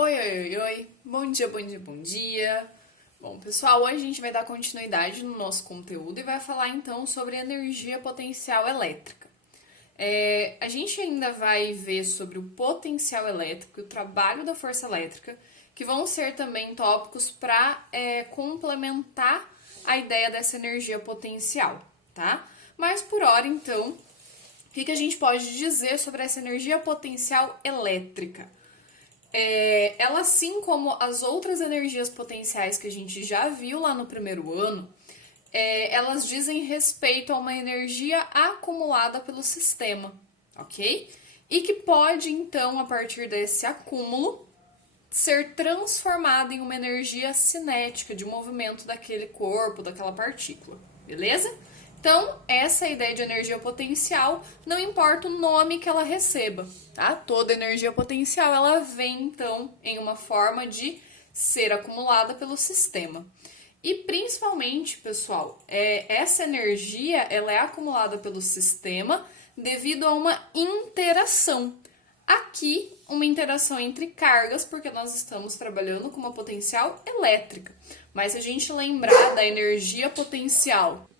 Oi, oi, oi, oi. Bom dia, bom dia, bom dia. Bom, pessoal, hoje a gente vai dar continuidade no nosso conteúdo e vai falar então sobre energia potencial elétrica. A gente ainda vai ver sobre o potencial elétrico e o trabalho da força elétrica, que vão ser também tópicos para complementar a ideia dessa energia potencial, tá? Mas por hora, então, o que a gente pode dizer sobre essa energia potencial elétrica? Ela, assim como as outras energias potenciais que a gente já viu lá no primeiro ano, elas dizem respeito a uma energia acumulada pelo sistema, ok? E que pode, então, a partir desse acúmulo, ser transformada em uma energia cinética de movimento daquele corpo, daquela partícula, beleza? Então, essa é a ideia de energia potencial, não importa o nome que ela receba, tá? Toda energia potencial, ela vem, então, em uma forma de ser acumulada pelo sistema. E, principalmente, pessoal, essa energia, ela é acumulada pelo sistema devido a uma interação. Aqui, uma interação entre cargas, porque nós estamos trabalhando com uma potencial elétrica. Mas se a gente lembrar da energia potencial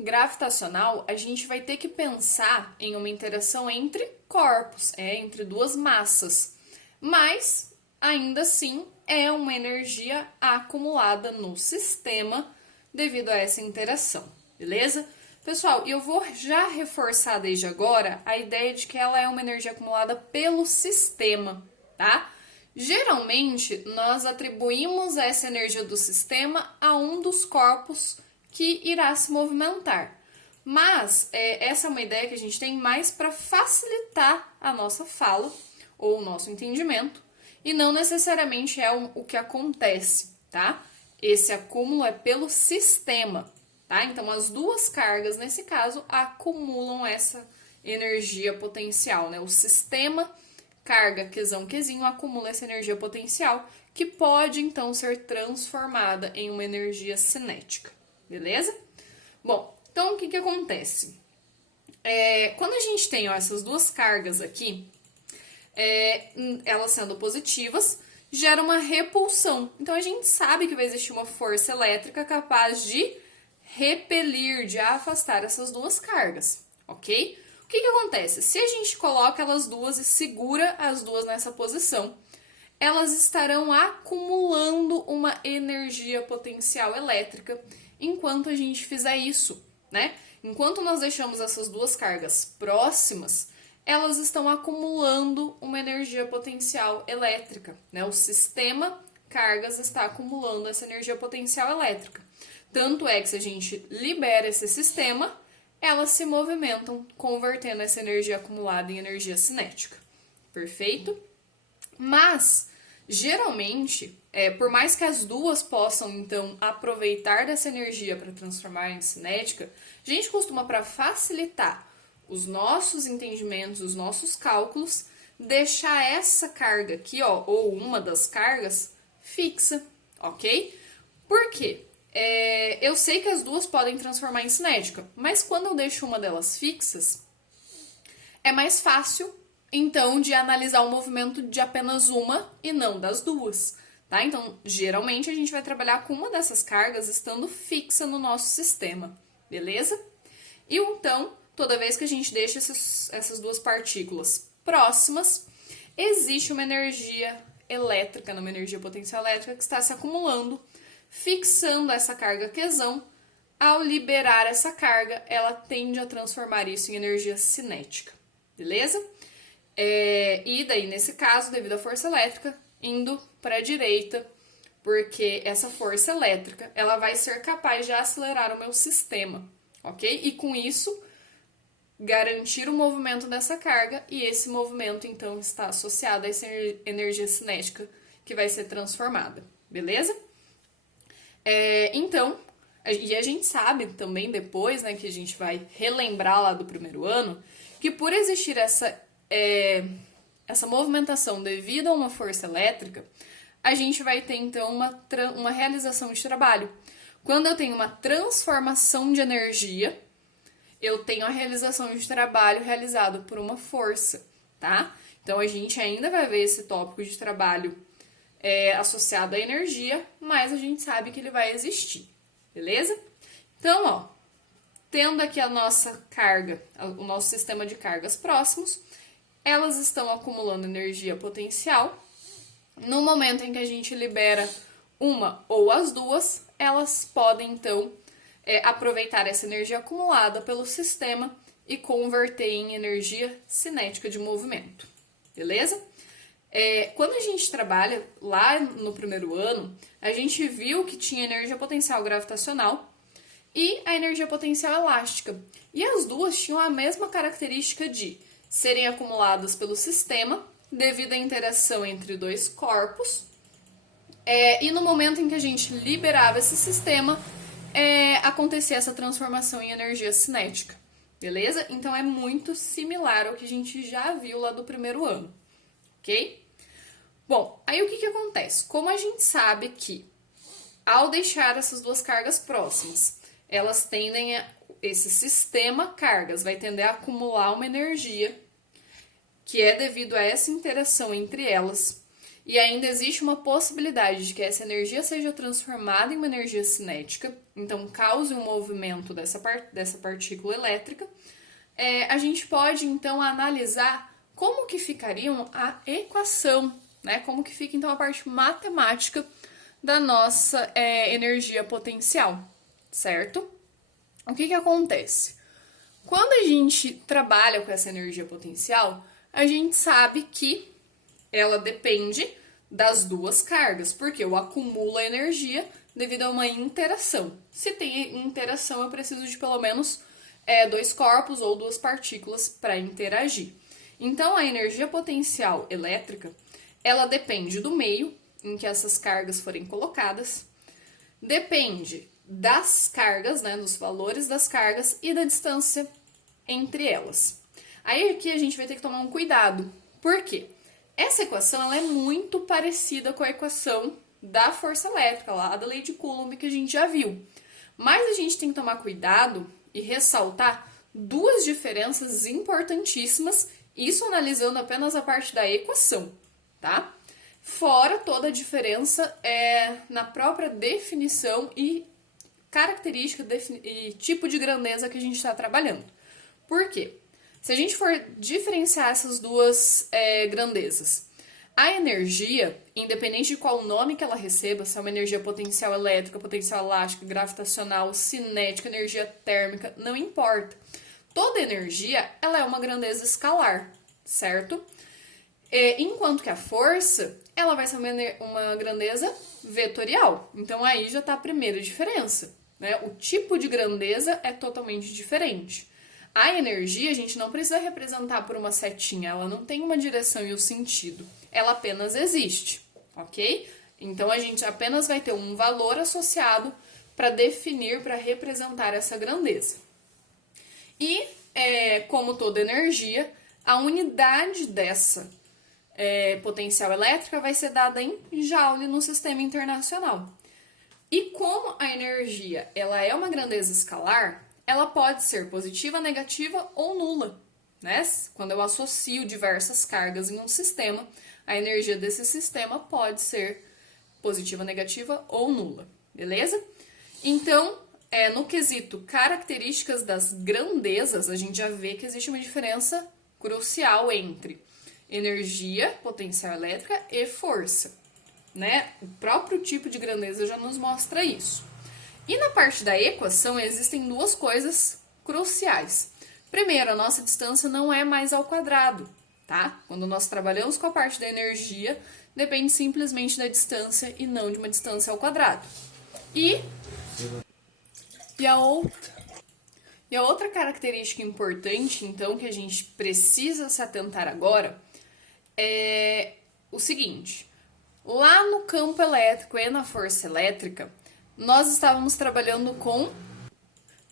gravitacional, a gente vai ter que pensar em uma interação entre corpos, entre duas massas. Mas, ainda assim, é uma energia acumulada no sistema devido a essa interação, beleza? Pessoal, eu vou já reforçar desde agora a ideia de que ela é uma energia acumulada pelo sistema, tá? Geralmente, nós atribuímos essa energia do sistema a um dos corpos que irá se movimentar. Mas essa é uma ideia que a gente tem mais para facilitar a nossa fala ou o nosso entendimento e não necessariamente é o que acontece, tá? Esse acúmulo é pelo sistema, tá? Então as duas cargas nesse caso acumulam essa energia potencial, né? O sistema carga Qzão Qzinho acumula essa energia potencial que pode então ser transformada em uma energia cinética. Beleza? Bom, então o que acontece? Quando a gente tem essas duas cargas aqui, elas sendo positivas, gera uma repulsão. Então a gente sabe que vai existir uma força elétrica capaz de repelir, de afastar essas duas cargas, ok? O que acontece? Se a gente coloca elas duas e segura as duas nessa posição, elas estarão acumulando uma energia potencial elétrica enquanto a gente fizer isso, né? Enquanto nós deixamos essas duas cargas próximas, elas estão acumulando uma energia potencial elétrica, né? O sistema cargas está acumulando essa energia potencial elétrica. Tanto é que se a gente libera esse sistema, elas se movimentam, convertendo essa energia acumulada em energia cinética. Perfeito? Mas, geralmente, por mais que as duas possam, então, aproveitar dessa energia para transformar em cinética, a gente costuma, para facilitar os nossos entendimentos, os nossos cálculos, deixar essa carga aqui, ó, ou uma das cargas, fixa, ok? Por quê? Eu sei que as duas podem transformar em cinética, mas quando eu deixo uma delas fixas, é mais fácil, então, de analisar o movimento de apenas uma e não das duas, tá? Então, geralmente, a gente vai trabalhar com uma dessas cargas estando fixa no nosso sistema, beleza? E então, toda vez que a gente deixa essas duas partículas próximas, existe uma energia elétrica, uma energia potencial elétrica que está se acumulando, fixando essa carga Qzão. Ao liberar essa carga, ela tende a transformar isso em energia cinética, beleza? E daí, nesse caso, devido à força elétrica, indo para a direita, porque essa força elétrica, ela vai ser capaz de acelerar o meu sistema, ok? E com isso, garantir o movimento dessa carga, e esse movimento, então, está associado a essa energia cinética que vai ser transformada, beleza? Então, e a gente sabe também depois, né, que a gente vai relembrar lá do primeiro ano, que por existir essa movimentação devido a uma força elétrica, a gente vai ter, então, uma realização de trabalho. Quando eu tenho uma transformação de energia, eu tenho a realização de trabalho realizado por uma força, tá? Então, a gente ainda vai ver esse tópico de trabalho associado à energia, mais a gente sabe que ele vai existir, beleza? Então, ó, tendo aqui a nossa carga, o nosso sistema de cargas próximos, elas estão acumulando energia potencial. No momento em que a gente libera uma ou as duas, elas podem então aproveitar essa energia acumulada pelo sistema e converter em energia cinética de movimento, beleza? Quando a gente trabalha lá no primeiro ano, a gente viu que tinha energia potencial gravitacional e a energia potencial elástica. E as duas tinham a mesma característica de serem acumuladas pelo sistema devido à interação entre dois corpos. E no momento em que a gente liberava esse sistema, acontecia essa transformação em energia cinética, beleza? Então é muito similar ao que a gente já viu lá do primeiro ano, ok? Bom, aí o que acontece? Como a gente sabe que ao deixar essas duas cargas próximas, elas tendem esse sistema cargas vai tender a acumular uma energia que é devido a essa interação entre elas. E ainda existe uma possibilidade de que essa energia seja transformada em uma energia cinética, então cause um movimento dessa partícula elétrica. A gente pode, então, analisar como que ficaria a equação, né? Como que fica, então, a parte matemática da nossa energia potencial, certo? O que acontece? Quando a gente trabalha com essa energia potencial, a gente sabe que ela depende das duas cargas, porque eu acumulo a energia devido a uma interação. Se tem interação, eu preciso de pelo menos dois corpos ou duas partículas para interagir. Então, a energia potencial elétrica, ela depende do meio em que essas cargas forem colocadas, depende das cargas, né, dos valores das cargas e da distância entre elas. Aí aqui a gente vai ter que tomar um cuidado. Por quê? Essa equação ela é muito parecida com a equação da força elétrica, lá da lei de Coulomb que a gente já viu. Mas a gente tem que tomar cuidado e ressaltar duas diferenças importantíssimas, isso analisando apenas a parte da equação, tá? Fora toda a diferença na própria definição e característica e tipo de grandeza que a gente está trabalhando. Por quê? Se a gente for diferenciar essas duas grandezas, a energia, independente de qual nome que ela receba, se é uma energia potencial elétrica, potencial elástica, gravitacional, cinética, energia térmica, não importa. Toda energia, ela é uma grandeza escalar, certo? Enquanto que a força, ela vai ser uma grandeza vetorial. Então, aí já está a primeira diferença, né? O tipo de grandeza é totalmente diferente. A energia, a gente não precisa representar por uma setinha, ela não tem uma direção e um sentido. Ela apenas existe, ok? Então, a gente apenas vai ter um valor associado para definir, para representar essa grandeza. E, como toda energia, a unidade dessa potencial elétrica vai ser dada em Joule no sistema internacional. E como a energia ela é uma grandeza escalar, ela pode ser positiva, negativa ou nula, né? Quando eu associo diversas cargas em um sistema, a energia desse sistema pode ser positiva, negativa ou nula, beleza? Então, no quesito características das grandezas, a gente já vê que existe uma diferença crucial entre energia, potencial elétrica e força, né? O próprio tipo de grandeza já nos mostra isso. E na parte da equação existem duas coisas cruciais. Primeiro, a nossa distância não é mais ao quadrado, tá? Quando nós trabalhamos com a parte da energia, depende simplesmente da distância e não de uma distância ao quadrado. E a outra característica importante, então, que a gente precisa se atentar agora é o seguinte. Lá no campo elétrico e na força elétrica, nós estávamos trabalhando com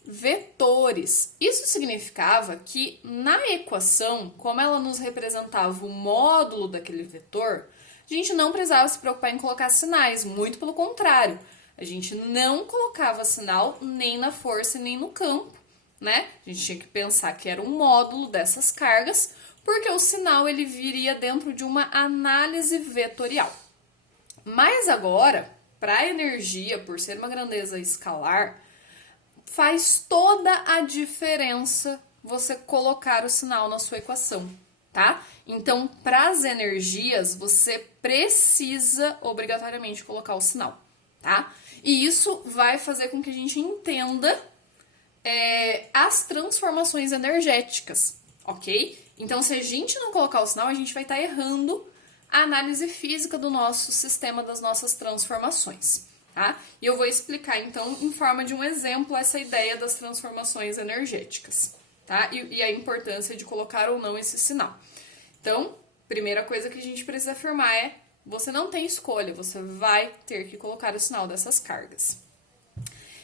vetores. Isso significava que na equação, como ela nos representava o módulo daquele vetor, a gente não precisava se preocupar em colocar sinais, muito pelo contrário. A gente não colocava sinal nem na força nem no campo, né? A gente tinha que pensar que era um módulo dessas cargas, porque o sinal ele viria dentro de uma análise vetorial. Mas agora, para a energia, por ser uma grandeza escalar, faz toda a diferença você colocar o sinal na sua equação, tá? Então, para as energias, você precisa obrigatoriamente colocar o sinal, tá? E isso vai fazer com que a gente entenda as transformações energéticas, ok? Então, se a gente não colocar o sinal, a gente vai estar errando a análise física do nosso sistema, das nossas transformações, tá? E eu vou explicar, então, em forma de um exemplo, essa ideia das transformações energéticas, tá? E a importância de colocar ou não esse sinal. Então, primeira coisa que a gente precisa afirmar é: você não tem escolha, você vai ter que colocar o sinal dessas cargas.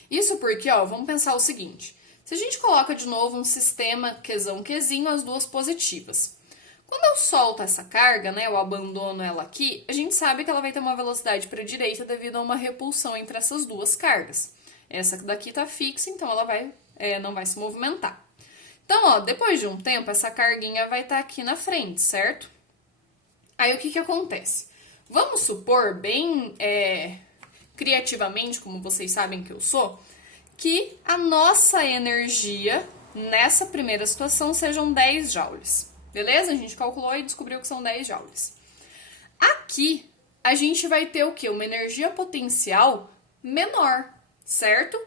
Isso porque, ó, vamos pensar o seguinte: se a gente coloca de novo um sistema Qzão, Qzinho, as duas positivas. Quando eu solto essa carga, né, eu abandono ela aqui, a gente sabe que ela vai ter uma velocidade para a direita devido a uma repulsão entre essas duas cargas. Essa daqui está fixa, então ela não vai se movimentar. Então, ó, depois de um tempo, essa carguinha vai estar aqui na frente, certo? Aí o que acontece? Vamos supor, bem criativamente, como vocês sabem que eu sou, que a nossa energia nessa primeira situação sejam 10 joules. Beleza? A gente calculou e descobriu que são 10 joules. Aqui, a gente vai ter o quê? Uma energia potencial menor, certo?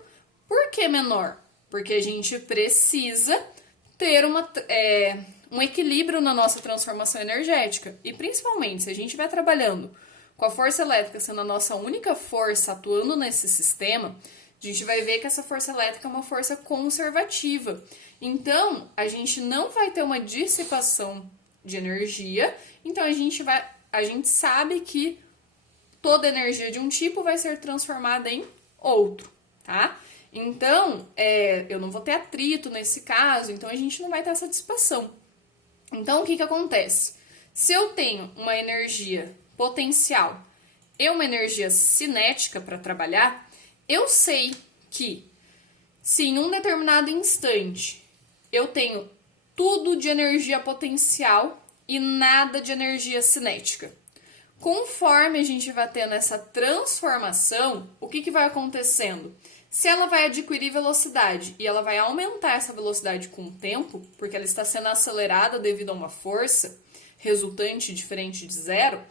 Por que menor? Porque a gente precisa ter um equilíbrio na nossa transformação energética. E principalmente, se a gente vai trabalhando com a força elétrica sendo a nossa única força atuando nesse sistema, a gente vai ver que essa força elétrica é uma força conservativa. Então, a gente não vai ter uma dissipação de energia. Então, a gente sabe que toda energia de um tipo vai ser transformada em outro, tá? Então, eu não vou ter atrito nesse caso, então a gente não vai ter essa dissipação. Então, o que acontece? Se eu tenho uma energia potencial e uma energia cinética para trabalhar, eu sei que se em um determinado instante eu tenho tudo de energia potencial e nada de energia cinética, conforme a gente vai tendo essa transformação, o que vai acontecendo? Se ela vai adquirir velocidade e ela vai aumentar essa velocidade com o tempo, porque ela está sendo acelerada devido a uma força resultante diferente de zero,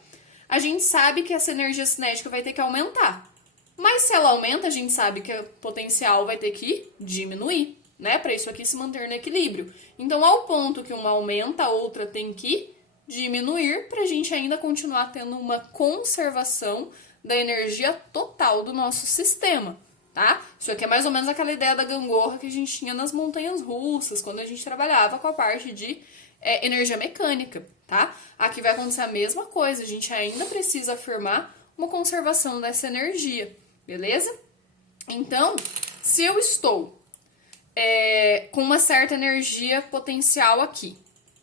a gente sabe que essa energia cinética vai ter que aumentar. Mas se ela aumenta, a gente sabe que o potencial vai ter que diminuir, né? Para isso aqui se manter no equilíbrio. Então, ao ponto que uma aumenta, a outra tem que diminuir para a gente ainda continuar tendo uma conservação da energia total do nosso sistema, tá? Isso aqui é mais ou menos aquela ideia da gangorra que a gente tinha nas montanhas russas, quando a gente trabalhava com a parte de energia mecânica, tá? Aqui vai acontecer a mesma coisa, a gente ainda precisa afirmar uma conservação dessa energia, beleza? Então, se eu estou com uma certa energia potencial aqui,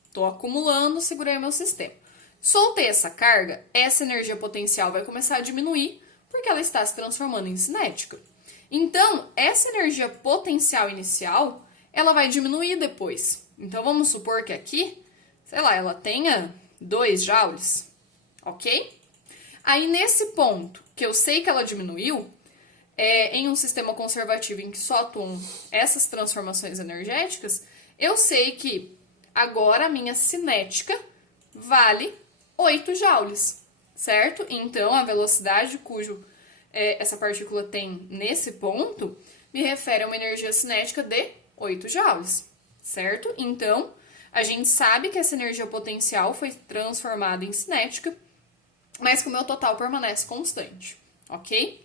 estou acumulando, segurei meu sistema. Soltei essa carga, essa energia potencial vai começar a diminuir, porque ela está se transformando em cinética. Então, essa energia potencial inicial, ela vai diminuir depois. Então, vamos supor que aqui, sei lá, ela tenha 2 joules, ok? Aí, nesse ponto, que eu sei que ela diminuiu, em um sistema conservativo em que só atuam essas transformações energéticas, eu sei que agora a minha cinética vale 8 joules, certo? Então, a velocidade cujo essa partícula tem nesse ponto me refere a uma energia cinética de 8 joules, certo? Então, a gente sabe que essa energia potencial foi transformada em cinética, mas que o meu total permanece constante, ok?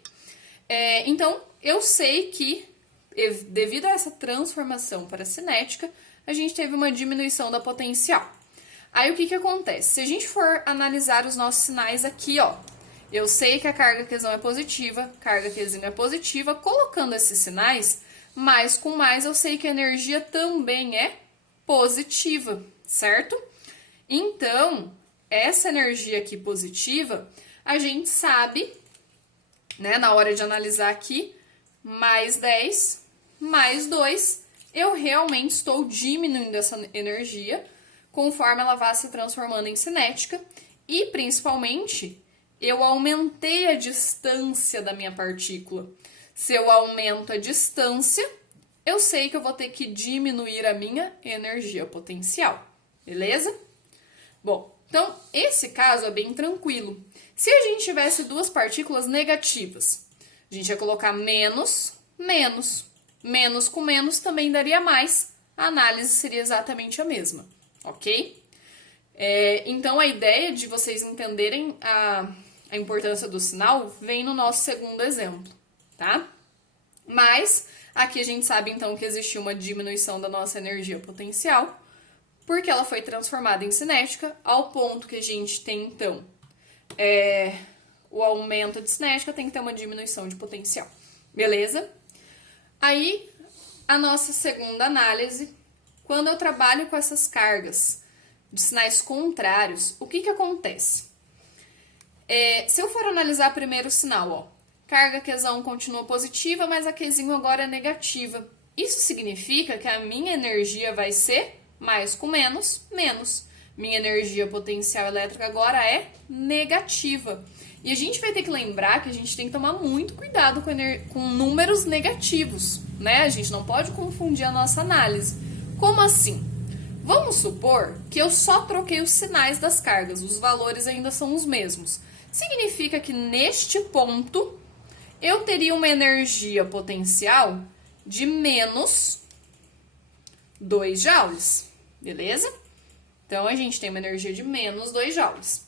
Então, eu sei que, devido a essa transformação para cinética, a gente teve uma diminuição da potencial. Aí, o que acontece? Se a gente for analisar os nossos sinais aqui, ó, eu sei que a carga Qzão é positiva, carga Qzinho é positiva, colocando esses sinais, mais com mais, eu sei que a energia também é positiva, certo? Então, essa energia aqui positiva, a gente sabe, né, na hora de analisar aqui, mais 10, mais 2, eu realmente estou diminuindo essa energia, conforme ela vai se transformando em cinética, e principalmente, eu aumentei a distância da minha partícula. Se eu aumento a distância, eu sei que eu vou ter que diminuir a minha energia potencial, beleza? Bom, então esse caso é bem tranquilo. Se a gente tivesse duas partículas negativas, a gente ia colocar menos, menos. Menos com menos também daria mais. A análise seria exatamente a mesma, ok? Então a ideia de vocês entenderem a importância do sinal vem no nosso segundo exemplo, tá? Mas aqui a gente sabe então que existiu uma diminuição da nossa energia potencial, porque ela foi transformada em cinética, ao ponto que a gente tem então o aumento de cinética, tem que ter uma diminuição de potencial, beleza? Aí a nossa segunda análise, quando eu trabalho com essas cargas de sinais contrários, o que acontece? Se eu for analisar primeiro o sinal, ó, carga Q1 continua positiva, mas a Q agora é negativa. Isso significa que a minha energia vai ser mais com menos, menos. Minha energia potencial elétrica agora é negativa. E a gente vai ter que lembrar que a gente tem que tomar muito cuidado com números negativos, né? A gente não pode confundir a nossa análise. Como assim? Vamos supor que eu só troquei os sinais das cargas, os valores ainda são os mesmos. Significa que neste ponto eu teria uma energia potencial de menos 2 joules, beleza? Então a gente tem uma energia de menos 2 joules.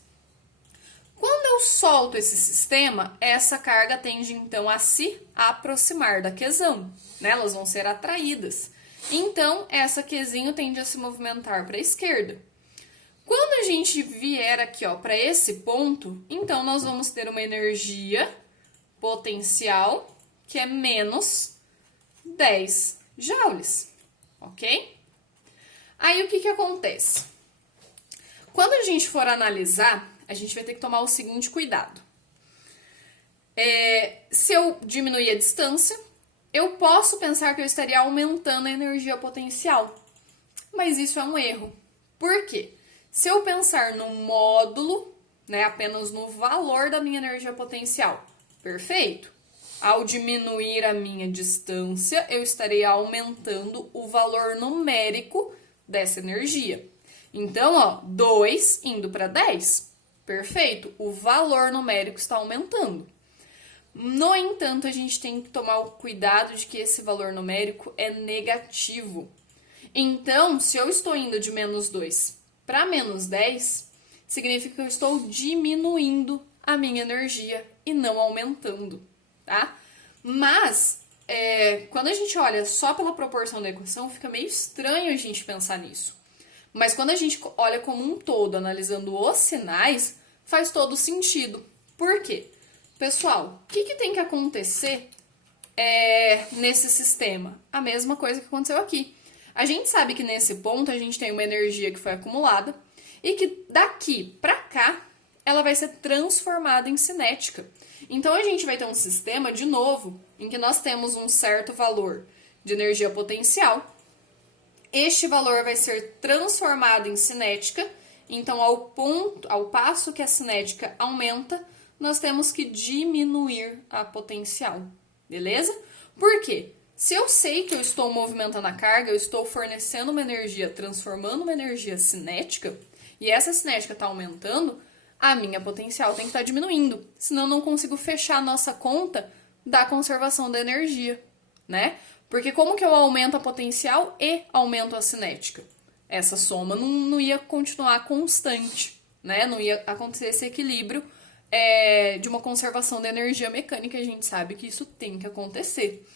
Quando eu solto esse sistema, essa carga tende então a se aproximar da Qzão, né? Elas vão ser atraídas. Então, essa Qzinho tende a se movimentar para a esquerda. Quando a gente vier aqui para esse ponto, então nós vamos ter uma energia potencial que é menos 10 joules, ok? Aí, o que acontece? Quando a gente for analisar, a gente vai ter que tomar o seguinte cuidado. Se eu diminuir a distância, eu posso pensar que eu estaria aumentando a energia potencial. Mas isso é um erro. Por quê? Se eu pensar no módulo, né, apenas no valor da minha energia potencial, perfeito? Ao diminuir a minha distância, eu estarei aumentando o valor numérico dessa energia. Então, 2 indo para 10, perfeito? O valor numérico está aumentando. No entanto, a gente tem que tomar o cuidado de que esse valor numérico é negativo. Então, se eu estou indo de menos 2 para menos 10, significa que eu estou diminuindo a minha energia e não aumentando, tá? Mas, quando a gente olha só pela proporção da equação, fica meio estranho a gente pensar nisso. Mas quando a gente olha como um todo, analisando os sinais, faz todo sentido. Por quê? Pessoal, o que tem que acontecer nesse sistema? A mesma coisa que aconteceu aqui. A gente sabe que nesse ponto a gente tem uma energia que foi acumulada e que daqui para cá ela vai ser transformada em cinética. Então a gente vai ter um sistema, de novo, em que nós temos um certo valor de energia potencial. Este valor vai ser transformado em cinética. Então, ao passo que a cinética aumenta, nós temos que diminuir a potencial, beleza? Por quê? Se eu sei que eu estou movimentando a carga, eu estou fornecendo uma energia, transformando uma energia cinética, e essa cinética está aumentando, a minha potencial tem que estar diminuindo, senão eu não consigo fechar a nossa conta da conservação da energia, né? Porque como que eu aumento a potencial e aumento a cinética? Essa soma não ia continuar constante, né? Não ia acontecer esse equilíbrio de uma conservação da energia mecânica. A gente sabe que isso tem que acontecer.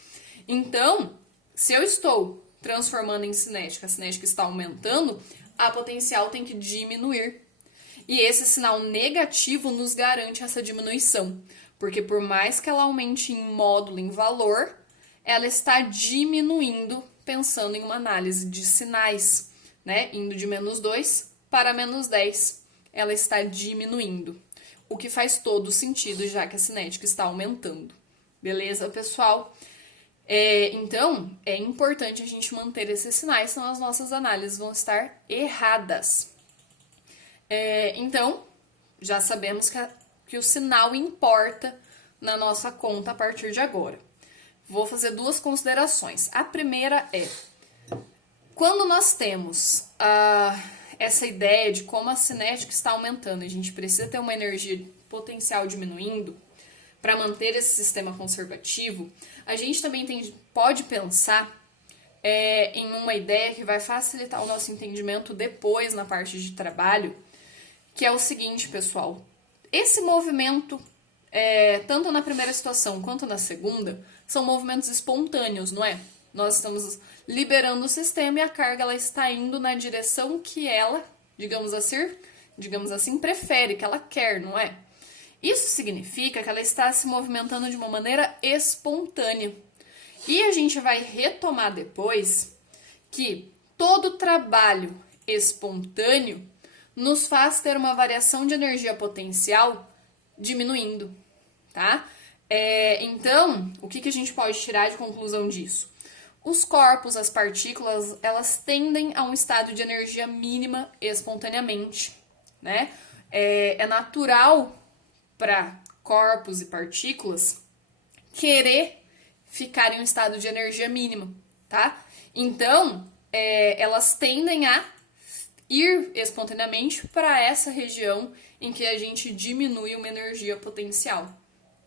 Então, se eu estou transformando em cinética, a cinética está aumentando, a potencial tem que diminuir. E esse sinal negativo nos garante essa diminuição. Porque por mais que ela aumente em módulo, em valor, ela está diminuindo pensando em uma análise de sinais, né? Indo de menos 2 para menos 10. Ela está diminuindo. O que faz todo sentido, já que a cinética está aumentando. Beleza, pessoal? Então, é importante a gente manter esses sinais, senão as nossas análises vão estar erradas. Então, já sabemos que que o sinal importa na nossa conta a partir de agora. Vou fazer duas considerações. A primeira é, quando nós temos essa ideia de como a cinética está aumentando, a gente precisa ter uma energia potencial diminuindo para manter esse sistema conservativo, a gente também pode pensar em uma ideia que vai facilitar o nosso entendimento depois na parte de trabalho, que é o seguinte, pessoal. Esse movimento, tanto na primeira situação quanto na segunda, são movimentos espontâneos, não é? Nós estamos liberando o sistema e a carga ela está indo na direção que ela, digamos assim, prefere, que ela quer, não é? Isso significa que ela está se movimentando de uma maneira espontânea. E a gente vai retomar depois que todo trabalho espontâneo nos faz ter uma variação de energia potencial diminuindo, tá? Então, o que a gente pode tirar de conclusão disso? Os corpos, as partículas, elas tendem a um estado de energia mínima espontaneamente, né? É natural para corpos e partículas querer ficar em um estado de energia mínima, tá? Então, elas tendem a ir espontaneamente para essa região em que a gente diminui uma energia potencial,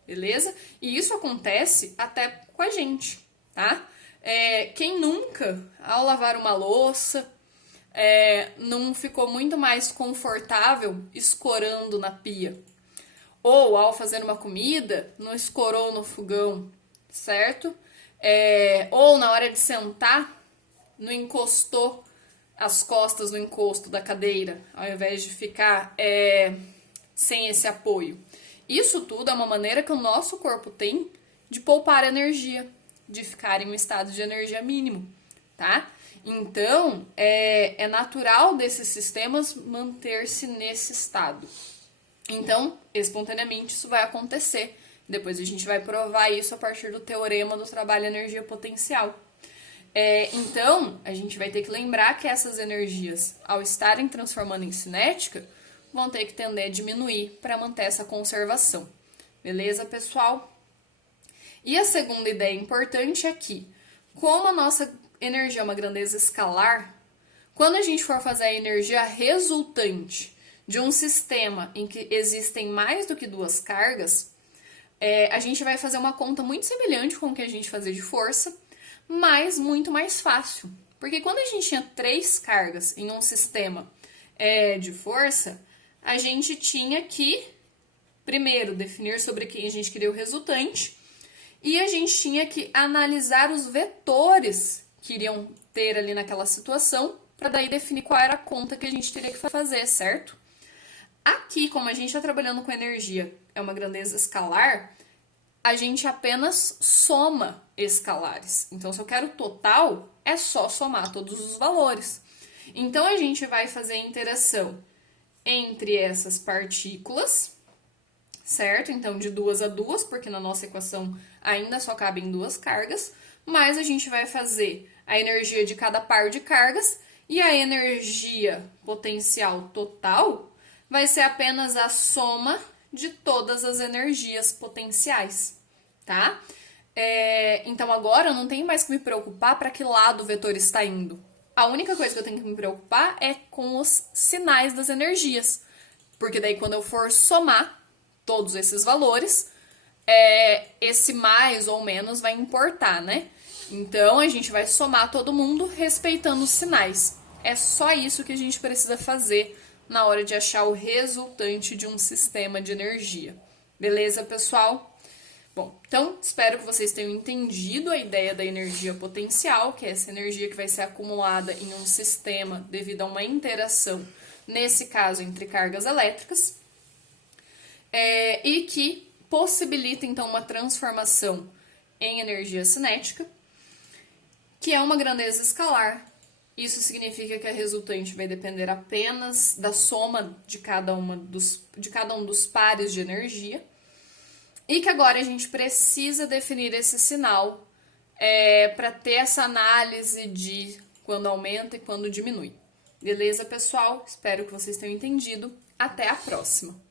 beleza? E isso acontece até com a gente, tá? Quem nunca, ao lavar uma louça, não ficou muito mais confortável escorando na pia? Ou ao fazer uma comida, não escorou no fogão, certo? Ou na hora de sentar, não encostou as costas no encosto da cadeira, ao invés de ficar sem esse apoio. Isso tudo é uma maneira que o nosso corpo tem de poupar energia, de ficar em um estado de energia mínimo, tá? Então, é natural desses sistemas manter-se nesse estado. Então, espontaneamente, isso vai acontecer. Depois a gente vai provar isso a partir do teorema do trabalho energia potencial. Então, a gente vai ter que lembrar que essas energias, ao estarem transformando em cinética, vão ter que tender a diminuir para manter essa conservação. Beleza, pessoal? E a segunda ideia importante é que, como a nossa energia é uma grandeza escalar, quando a gente for fazer a energia resultante de um sistema em que existem mais do que duas cargas, a gente vai fazer uma conta muito semelhante com o que a gente fazia de força, mas muito mais fácil. Porque quando a gente tinha 3 cargas em um sistema de força, a gente tinha que, primeiro, definir sobre quem a gente queria o resultante, e a gente tinha que analisar os vetores que iriam ter ali naquela situação, para daí definir qual era a conta que a gente teria que fazer, certo? Aqui, como a gente está trabalhando com energia, é uma grandeza escalar, a gente apenas soma escalares. Então, se eu quero total, é só somar todos os valores. Então, a gente vai fazer a interação entre essas partículas, certo? Então, de 2 a 2, porque na nossa equação ainda só cabem 2 cargas, mas a gente vai fazer a energia de cada par de cargas e a energia potencial total vai ser apenas a soma de todas as energias potenciais, tá? Então agora eu não tenho mais que me preocupar para que lado o vetor está indo. A única coisa que eu tenho que me preocupar é com os sinais das energias, porque daí quando eu for somar todos esses valores, esse mais ou menos vai importar, né? Então a gente vai somar todo mundo respeitando os sinais. É só isso que a gente precisa fazer na hora de achar o resultante de um sistema de energia. Beleza, pessoal? Bom, então espero que vocês tenham entendido a ideia da energia potencial, que é essa energia que vai ser acumulada em um sistema devido a uma interação, nesse caso, entre cargas elétricas, e que possibilita, então, uma transformação em energia cinética, que é uma grandeza escalar. Isso significa que a resultante vai depender apenas da soma de cada um dos pares de energia. E que agora a gente precisa definir esse sinal para ter essa análise de quando aumenta e quando diminui. Beleza, pessoal? Espero que vocês tenham entendido. Até a próxima!